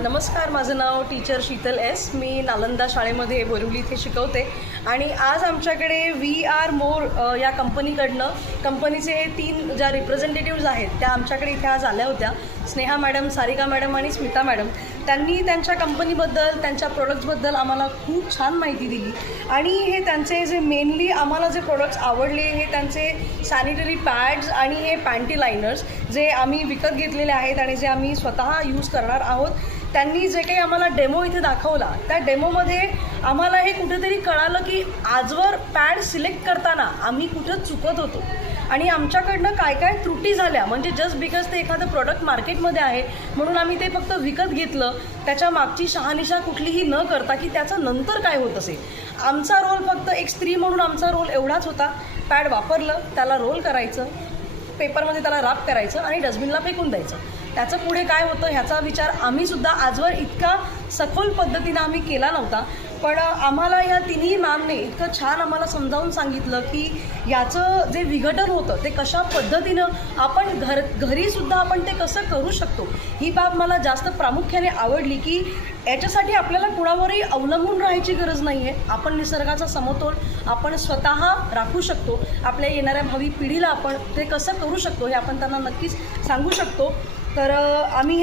नमस्कार, माझं नाव teacher Sheetal S. मी नालंदा शाळेमध्ये बोरिवली इथे शिकवते आणि आज आमच्याकडे वी आर मोर या कंपनीचे 3 ज्या रिप्रेझेंटेटिव्ज आहेत त्या आमच्याकडे इथे आज आल्या होत्या. स्नेहा मॅडम, सारिका मॅडम आणि स्मिता मॅडम. त्यांनी त्यांच्या कंपनीबद्दल, त्यांच्या प्रोडक्ट्सबद्दल आम्हाला खूप छान माहिती दिली आणि हे त्यांचे जे मेनली आम्हाला जे प्रोडक्ट्स आवडले हे त्यांचे सॅनिटरी पॅड्स आणि हे पॅन्टी लायनर्स जे आम्ही विकत घेतलेले आहेत आणि जे आम्ही स्वतः यूज करणार आहोत. त्यांनी जे काही आम्हाला डेमो इथे दाखवला त्या डेमोमध्ये आम्हाला हे कुठेतरी कळालं की आजवर पॅड सिलेक्ट करताना आम्ही कुठं चुकत होतो आणि आमच्याकडनं काय काय त्रुटी झाल्या. म्हणजे जस्ट बिकॉज ते एखादं प्रोडक्ट मार्केटमध्ये आहे म्हणून आम्ही ते फक्त विकत घेतलं, त्याच्या मागची शहानिशा कुठलीही न करता की त्याचं नंतर काय होत असेल. आमचा रोल फक्त एक स्त्री म्हणून आमचा रोल एवढाच होता, पॅड वापरलं, त्याला रोल करायचं, पेपरमध्ये त्याला रॅप करायचं आणि डस्टबिनला फेकून द्यायचं. त्याचं पुढे काय होतं ह्याचा विचार आम्हीसुद्धा आजवर इतका सखोल पद्धतीनं आम्ही केला नव्हता. पण आम्हाला या तिन्ही मॅमने इतकं छान आम्हाला समजावून सांगितलं की याचं जे विघटन होतं ते कशा पद्धतीनं आपण घरीसुद्धा आपण ते कसं करू शकतो. ही बाब मला जास्त प्रामुख्याने आवडली की याच्यासाठी आपल्याला कुणावरही अवलंबून राहायची गरज नाही आहे. आपण निसर्गाचा समतोल आपण स्वतः राखू शकतो. आपल्या येणाऱ्या भावी पिढीला आपण ते कसं करू शकतो हे आपण त्यांना नक्कीच सांगू शकतो. तर आम्ही